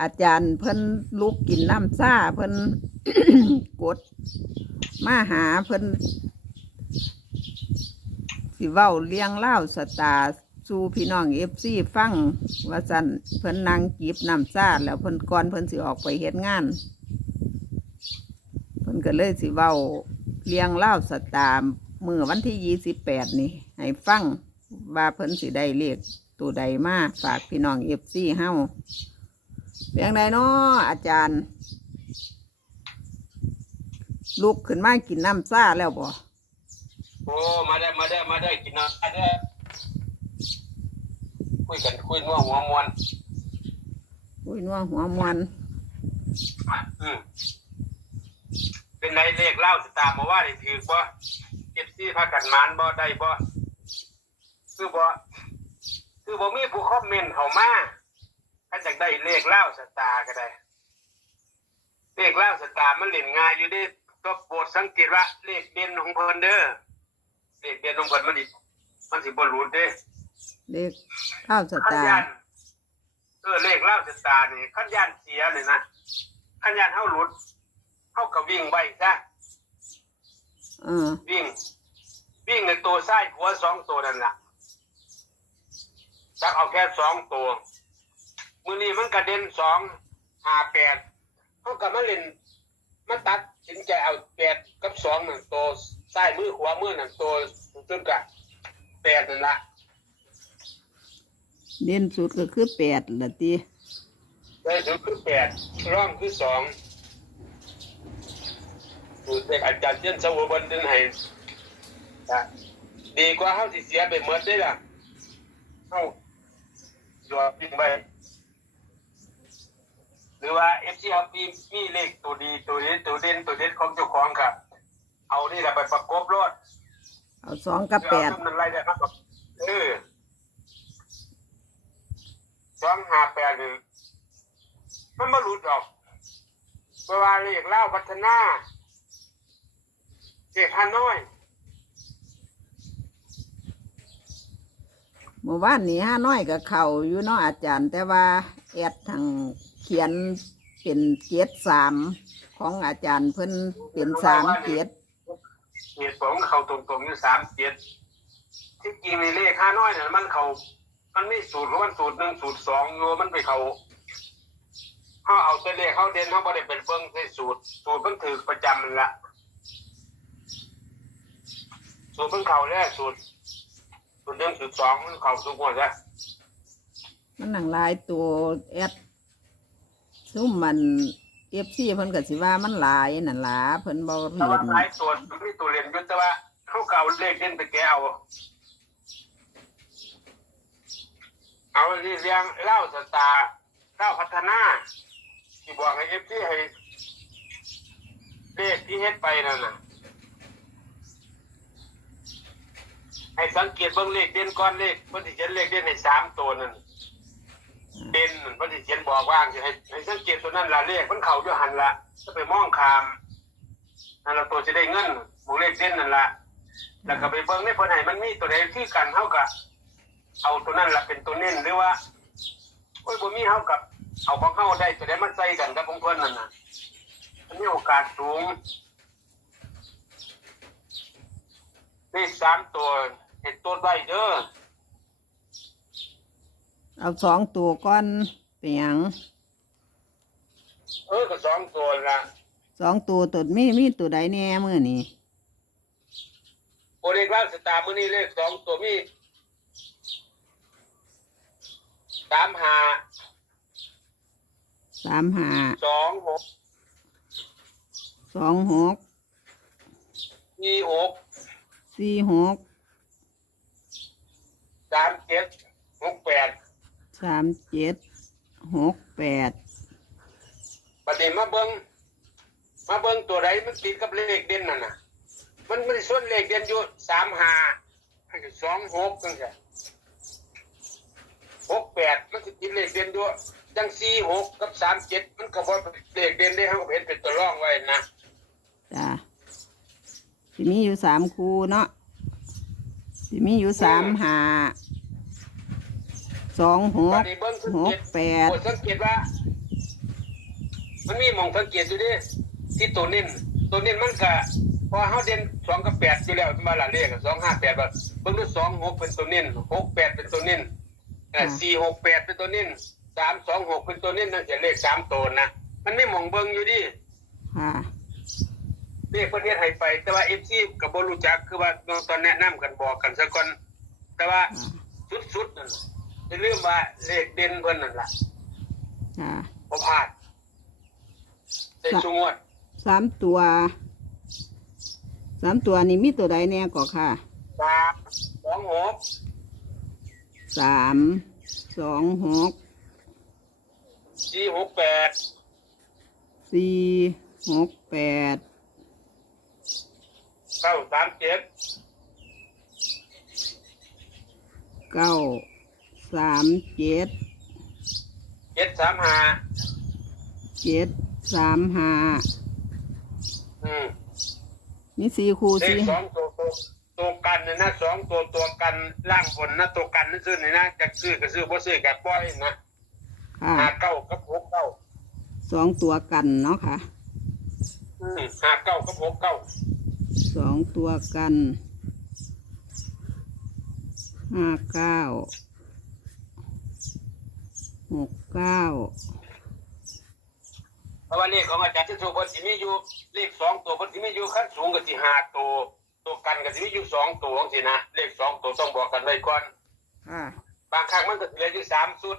อาจารย์เพิ่นลุกกินน้ำซ่าเพิ่นกด มาหาเพิ่นสิเว้าเลี้ยงเล่าสตาสู่พี่น้องเอฟซีฟังว่าสันเพิ่นนั่งจีบน้ำซ่าแล้วเพิ่นก่อนเพิ่นสิออกไปเฮ็ดงาน เพิ่นก็เลยสิเว้าเลี้ยงเล่าสตาร์มือวันที่ยี่สิบแปดนี่ ให้ฟังว่าเพิ่นสิได้เรียกตัวใดมาฝากพี่น้องเอฟซีเฮ้า เพียงใดเนาะอาจารย์ ลุกขึ้นมากินน้ำซ่าแล้วบ่โอ้มาได้มาได้มาได้กินน้ำมาได้คุยกันคุยนัวหัวมวนอุ้ยนัวหัวมวนอืมเป็นไรเลขเล่าสตาร์มาว่าได้ถือบ่เก็บซี่พากันมานบ่ได้บ่คือบ่คือบ่มีผู้คอมเมนต์เข้ามา ถ้าอยากได้เลขเล่าสตาร์ก็ได้ เลขเล่าสตาร์มันเล่นง่ายอยู่เดิก็โปรดสังเกตว่าเลขเด่นของเพิ่นเด้อเลขเด่นของเพิ่นมันสิมันสิบ่หลุดเด้เด็กข้าวสขันตายัร์นเออเลขเล่าสตาร์นี่ขันยันเสียเลยนะขันยันเท่าหลุดเท่ากับวิ่งไปซะเออวิ่ง วิ่งในตัวซ้ายหัวสองตัวนั่นแหละจักเอาแค่สองตัว มือนี้มันกระเด็นสองห้าแปดเขากับมาเล่นมาตัดสินใจเอาแปดกับสองนั่นตัวซ้ายมือขวามือนั่นตัวจนกับแปดนั่นละเด่นสุดก็คือแปดละตีได้สุดคือแปดร่องคือสองดูเด็กอาจารย์เจ้าสวบันดึงให้อะดีกว่าเขาสิเสียไปหมดได้ล่ะเขายอดวิ่งไป หรือว่าเอฟซีครับมีมีเลขตัวดีตัวเด่นตัวเด่นตัวเด่นของเจ้าของครับ เอานี่แหละไปประกบรถเอาสองกับแปดเอาขึ้นมันไล่ได้ครับเออสองห้าแปดนี่มันมาหลุดออกเพราะว่าเรียกเล่าพัฒนาเรียกฮานอยเมื่อวานนี้ห้าน้อยกับเขาอยู่เนาะอาจารย์ แต่ว่า แอดทางเขียนเป็นเกียรสามของอาจารย์เพิ่นเป็นสามเกียรเหตุผลเขาตรงๆอยู่สามเจ็ดที่จริงในเลขฮาน้อยเนี่ยมันเขามันไม่สูตรของมันสูตรหนึ่งสูตรสองโยมันไปเขาเขาเอาแต่เลขเขาเด่นเขาไม่ได้เป็นเบิ้งใส่สูตร สูตรมันถือประจำมันละสูตรเพิ่งเขาแรกสูตรสูตรหนึ่งสูตรสองมันเขาทุกงวันแล้ว มันหนังลายตัวแอดซุ่มมันเอฟซีเพิ่นก็สิว่ามันหลายนั่นล่ะเพิ่นบ่แต่เรียว่านหลายตัวมันมีตัวเรียนยุตว่าเขาเก่าเลขเด่นไปแกเอาเอาเรียงเล่าสตาร์เล่าพัฒนาที่บอกให้เอฟซีให้เลขที่เฮ็ดไปนั่นน่ะ ให้สังเกตเบิ่งเลขเด่นก้อนเลขเพิ่นสิเขียนเลขเด่นให้สามตัวนั่น เด่นนั่นเพิ่เขียนบอกว่างสิให้ให้สังเกตตัวนั้นละเลขมันเข้าอยู่หันละจะไปมองคามนั่นละตัวสิได้เงินหมูเลขเด่นนั่นละแล้วก็ไปเบิ่งในเพิ่นให้มันมีตัวใดคือกันเท่ากับเอาตัวนั้นละเป็นตัวเน้นหรือว่าโอ้ยบ่มีเท่ากับ เอาของเฮาได้ตัวใดมันใส่กันกับของเพิ่อนนั่นน่ะมันมีโอกาสสูงเลขสามตัวเห็นตัวได้เด้อ เอาสองตัวก้อนเปียงเออก็สองตัวละสองตัวตัวมีมีตัวใดแน่มื้อนี้โอเลขล่างสตาร์มื้อนี้เลขสองตัวมีสามห้าสามห้าสองหกสองหกสี่หกสี่หกสามเจ็ดหกแปด สามเจ็ดหกแปดประเดี๋ยวมาเบิ้งมาเบิ้งตัวใดมันติดกับเลขเด่นนั่นน่ะ มันมันส่วนเลขเด่นอยู่สามห้าสองหกจังซี่หกแปดมันสิติดเลขเด่นอยู่จังสี่หกกับสามเจ็ดมันก็บ่เลขเด่นได้เขาก็เห็นเป็นตัวรองไว้นะจ้ะสิมีอยู่สามคู่เนาะสิมีอยู่สามห้า สองหบักดนี้เบิ้งสังหเกกตแปดโปรดสังเกตว่า มันมีหมองสังเกตอยู่ดิที่ตัวเน้นตัวเน้นมันก็พอเฮาเด่นสองกับแปดอยู่แล้วมาละเลขสองห้าแปดว่าเบิ่งดูสองหกเป็นตัวเน้นหกแปดเป็นตัวเน้นเอ่อสี่หกแปดเป็นตัวเน้นสามสองหกเป็นตัวเน้นนั่นจะเลขสามตัวนะมันไม่หมองเบิ่งอยู่ดิ ค่ะเลขประเทศไทยไป แต่ว่าเอฟซีกับบรู้จักคือว่าตอนแนะนำกันบอกกันซะก่อนแต่ว่าค่ะสุดๆนั่นน่ะ อย่าลืมว่าเลขเด่นเพิ่นนั่นล่ะค่ะบ่พลาดได้สงวดสามตัวสามตัวนี้มีตัวใดแน่ก็ค่ะสามสองหกสามสองหกสี่หกแปดสี่หกแปดเก้าสามเจ็ดเก้า สามเจ็ดเจ็ดสามห้าเจ็ดสามห้าอืมมีสี่คู่เลขสี่สองตัวตัวตัวกันเนี่ยนะสองตัวตัวกันล่างบนนะตัวกันนั่นซื้อนี่นะจะซื้อก็ซื้อบ่ซื้อก็ปล่อยนะค่ะห้าเก้ากับหกเก้าสองตัวกันเนาะค่ะอืมห้าเก้ากับหกเก้าสองตัวกันห้าเก้า หกเก้าเพราะว่าเลขของอาจารย์ที่ถูกคนที่มีอยู่เลขสองตัวคนที่มีอยู่ขั้นสูงก็ที่ห้าตัวตัวกันก็ที่มีอยู่สองตัวสินะเลขสองตัวต้องบอกกันไว้ก่อนค่ะบางครั้งมันก็เหลืออยู่สามสุด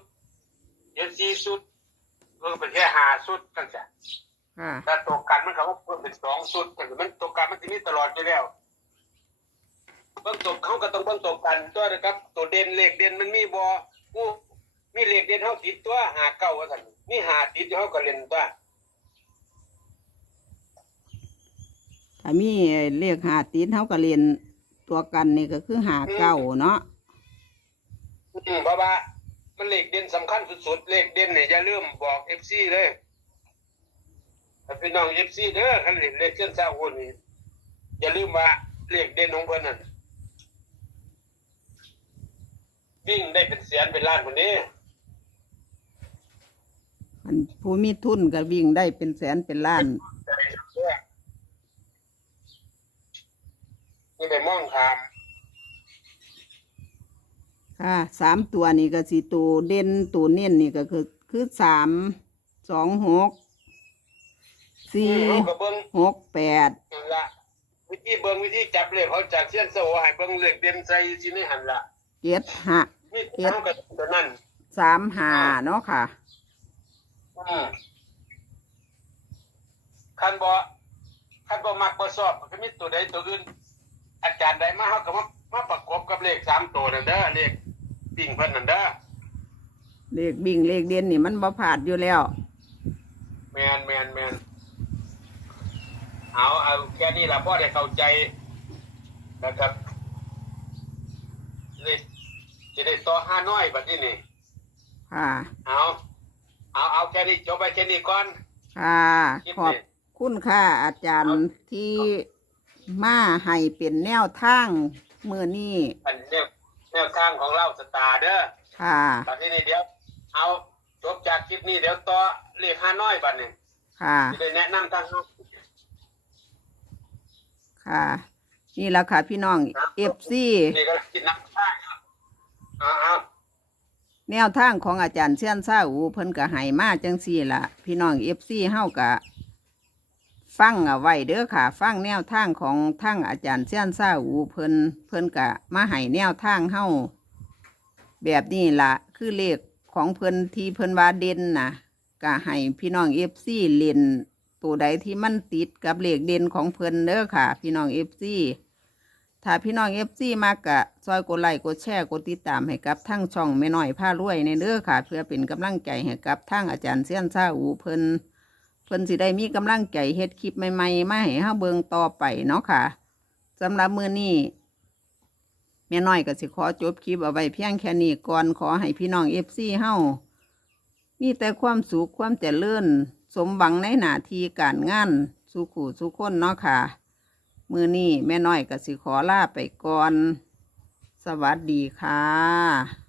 เดี๋ยวสี่สุดรวมเป็นแค่ห้าสุดกันจ้ะค่ะถ้าตัวกันมันก็ว่าเพิ่มเป็นสองสุดแต่มันตัวกันมันจะมีตลอดอยู่แล้วเบื้องตัวเขาก็ต้องเบื้องตัวกันตัวนะครับ ตัวเด่นเลขเด่นมันมีบออู้ มีเลขเด่นเขาติดตัวหาเก้าว่าสันมีหาติดอยู่เขาก็เล่นตัวถ้ามีเลขหาติดเท่ากับเรียนตัวกันนี่ก็คือหาเก้าเนาะอืมเพราะว่ามันเลขเด่นสำคัญสุดๆเลขเด่นเนี่ยอย่าลืมบอกเอฟซีเลยถ้าพี่น้องเอฟซีเด้อคันเล่นเลขเคลื่อนเศร้าคนนี่อย่าลืมว่าเลขเด่นของเพิ่นนั่นวิ่งได้เป็นแสนเป็นล้านคนนี้ มันผู้มีทุนก็วิ่งได้เป็นแสนเป็นล้านใจเชื่อนี่ไปมองถามค่ะสามตัวนี่ก็สีตัวเด่นตัวเน้นนี่ก็คือคือสามสองหกสี่เขาก็เบิ้งหกแปดนั่นละวิธีเบิ้งวิธีจับเลขเขาจากเสี้ยนโซ่ให้เบิ้งเลขเด่นใส่สิในหันละเจ็ดห้านี่เท่ากับตัวนั้นสามห้าเนาะค่ะ อืมคันบอคันบอมักบอสอบมันก็มีตัวใดตัวอื่น อาจารย์ใดมาเขาก็มามาประกบกับเลขสามตัวนั่นเด้อเลขปิ่งเพิ่นนั่นเด้อเลขวิ่งเลขเด่นนี่มันบ่ผาดอยู่แล้ว แมนแมนแมนเอาเอาแค่นี้ละพ่อได้เข้าใจนะครับนี่จะได้ต่อห้าน้อยบัดนี้นี่ค่ะ เอา เอาเอาแค่นี้จบไปแค่นี้ก่อน ค่ะ ขอบคุณค่ะอาจารย์ที่มาให้เป็นแนวทางมือนี้อันแนวแนวทางของเราสตาร์เด้อค่ะบัดนี้นี่เดี๋ยว เอาจบจากคลิปนี้เดี๋ยวต่อเลขห้าน้อยบัดนี้ค่ะจะได้แนะนำทางค่ะ นี่แหละค่ะพี่น้องเอฟซีนี่ก็กินน้ำข้าวเอาเอา แนวทางของอาจารย์เชียนซาอูเพิ่นก็ให้มาจังซี่ล่ะพี่น้องเอฟซีเฮาก็ฟังเอาไว้เด้อค่ะ ฟังแนวทางของทางอาจารย์เชียนซาอูเพิ่นเพิ่นก็มาให้แนวทางเฮาแบบนี้ล่ะคือเลขของเพิ่นที่เพิ่นว่าเด่นนะก็ให้พี่น้องเอฟซีเล่นตัวใดที่มันติดกับเลขเด่นของเพิ่นเด้อค่ะ พี่น้องเอฟซี ถ้าพี่น้องเอฟซีมากกะซอยกดไลค์กดแชร์กดติดตามให้กับทั้งช่องแม่น้อยผ้ารวยในเด้อค่ะ เพื่อเป็นกำลังใจให้กับทั้งอาจารย์เสี้ยนซาอูเพิ่นเพิ่นสิได้มีกำลังใจเฮ็ดคลิปใหม่ๆมาให้เฮาเบิ่งต่อไปเนาะค่ะสำหรับมื้อนี้แม่น้อยก็สิขอจบคลิปเอาไว้เพียงแค่นี้ก่อนขอให้พี่น้องเอฟซีเฮามีแต่ความสุขความเจริญสมหวังในหน้าที่การงานสุขุสุขคนเนาะค่ะ มือนี้แม่น้อยก็สิขอลาไปก่อน สวัสดีค่ะ